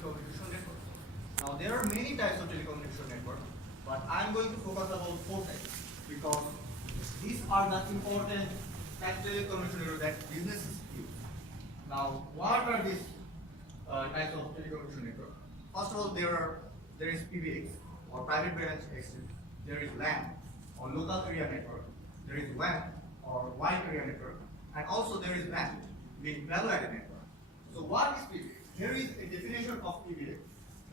telecommunication network. Now there are many types of telecommunication network, but I am going to focus about 4 types because these are the important types of telecommunication network that businesses use. Now what are these types of telecommunication network? First of all, there is PBX or private branch exchange. There is LAN or local area network. There is WAN or wide area network, and also there is WAN, meaning value added network. So what is PBX? Here is a definition of PBX.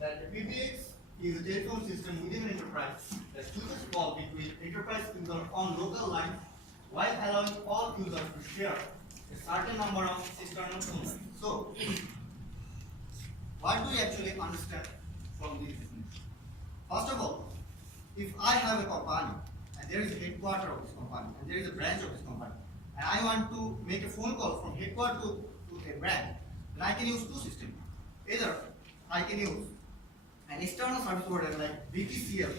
That the PBX is a telephone system within an enterprise that switches call between enterprise users on local lines while allowing all users to share a certain number of external phone lines. So, what do we actually understand from this definition? First of all, if I have a company and there is a headquarter of this company and there is a branch of this company and I want to make a phone call from headquarter to a branch, then I can use 2 systems. Either I can use an external service provider like BTCL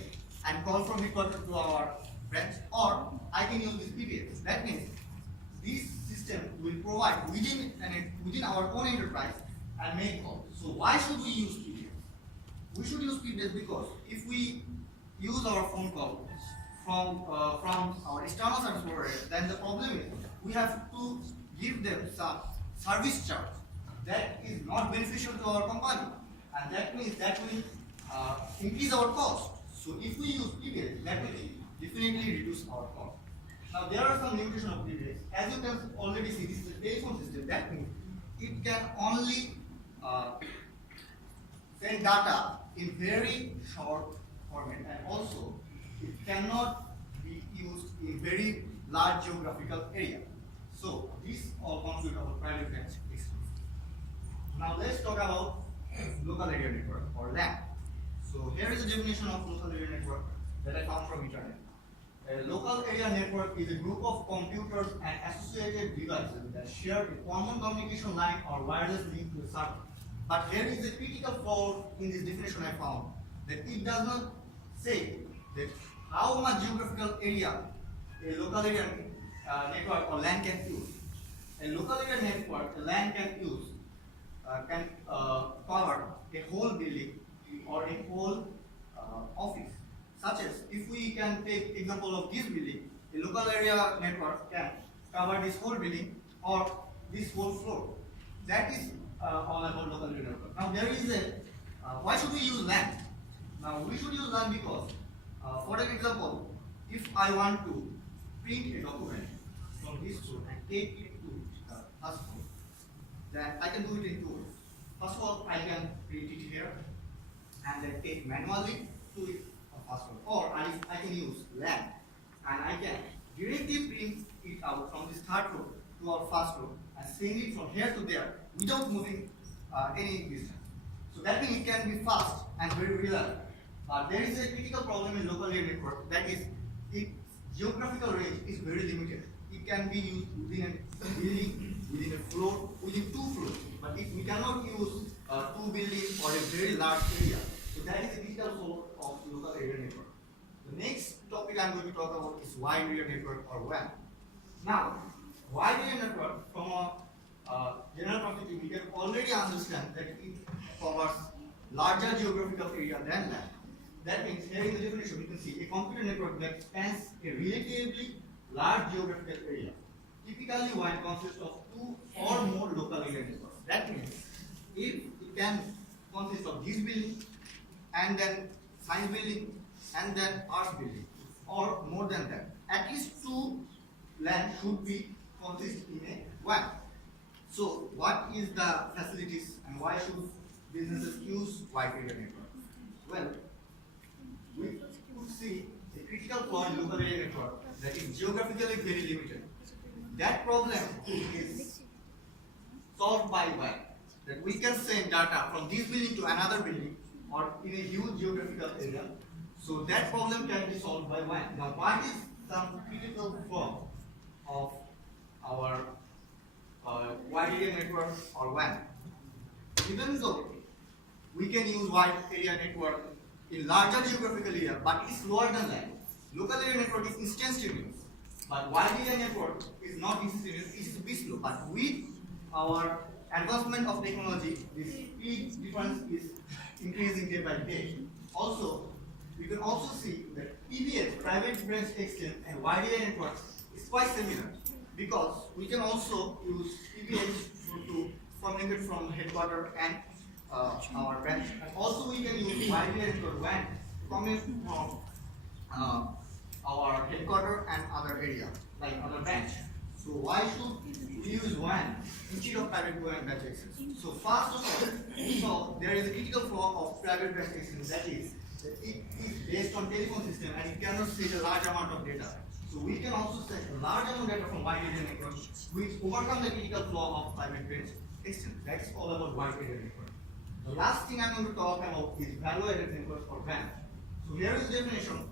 and call from headquarters to our branch, or I can use this PBX. That means this system will provide within our own enterprise and make calls. So why should we use PBX? We should use PBX because if we use our phone call from our external service provider, then the problem is we have to give them some service charge that is not beneficial to our company, and that means that will increase our cost. So if we use PBX, that will definitely reduce our cost. Now there are some limitations of PBX. As you can already see, this is a telephone system. That means it can only send data in very short format, and also it cannot be used in very large geographical area. So this all comes with our private branch exchange. Now let's talk about local area network or LAN. So here is a definition of local area network that I found from internet. A local area network is a group of computers and associated devices that share a common communication line or wireless link to a server. But here is a critical flaw in this definition I found, that it does not say that how much geographical area a local area network or LAN can use. A local area network, a LAN can use, can cover a whole building or a whole office. Such as, if we can take example of this building, a local area network can cover this whole building or this whole floor. That is all about local area network. Now there is a, why should we use LAN? Now we should use LAN because, for an example, if I want to print a document from this floor and take it to the first floor, then I can do it in 2 ways. First of all, I can print it here and then take manually to it first floor, or I can use LAN and I can directly print it out from this 3rd floor to our first floor and send it from here to there without moving any distance. So that means it can be fast and very reliable. But there is a critical problem in local area network, that is its geographical range is very limited. It can be used within a building, within a floor, within 2 floors. But if we cannot use 2 buildings or a very large area, so that is a critical flaw of local area network. The next topic I am going to talk about is wide area network or WAN. Now, wide area network, from a general perspective, we can already understand that it covers larger geographical area than LAN. That means here in the definition we can see a computer network that spans a relatively large geographical area. Typically, WAN consists of 2 or more local area networks. That means if it can consist of this building and then science building and then arts building, or more than that, at least 2 LAN should be consist in a WAN. So what is the facilities and why should businesses use wide area network? Well, we could see a critical flaw in local area network that is geographically very limited. That problem is solved by WAN. That we can send data from this building to another building or in a huge geographical area. So that problem can be solved by WAN. Now what is some critical flaw of our wide area network or WAN? Even though we can use wide area network in larger geographical area, but it is slower than LAN. Local area network is instantaneous, but wide area network is not instantaneous, it is a bit slow. But with our advancement of technology, this speed difference is increasing day by day. Also, we can also see that PBX, private branch exchange, and YDI networks is quite similar because we can also use PBX to communicate from headquarters and our branch. And also we can use YDI network WAN to communicate from our headquarters and other area, like other branch. So why should we use WAN instead of private WAN branch exchange? So first of all, so there is a critical flaw of private branch exchange, that is that it is based on telephone system and it cannot send a large amount of data. So we can also send a large amount of data from wide area network, which overcome the critical flaw of private branch exchange. That's all about wide area network. The last thing I'm going to talk about is value-added networks or WAN. So here is the definition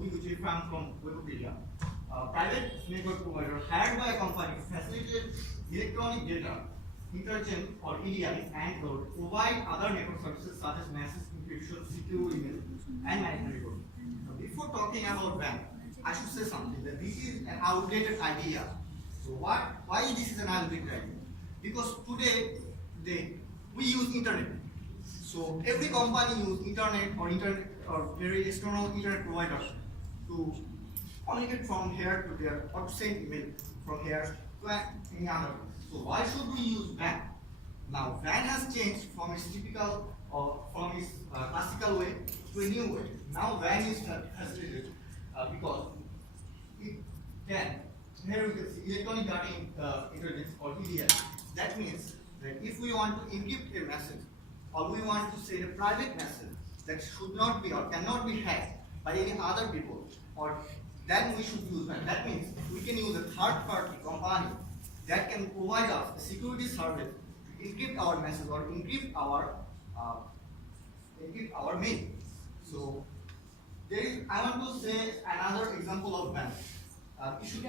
which we found from Wikipedia. Private network provider hired by a company to facilitate electronic data interchange or EDI and or provide other network services such as message encryption, secure email, and management reporting. Now, before talking about WAN, I should say something that this is an outdated idea. So why this is an outdated idea? Because today we use internet. So every company use internet or very external internet providers to communicate from here to there or to send email from here to any other. So why should we use WAN? Now WAN has changed from its typical or from its classical way to a new way. Now WAN is facilitated because it can, here we can see electronic data intelligence or EDI. That means that if we want to encrypt a message or we want to send a private message that should not be or cannot be hacked by any other people, or then we should use WAN. That means we can use a third-party company that can provide us a security service to encrypt our message or encrypt our mail. So I want to say another example of WAN. It should be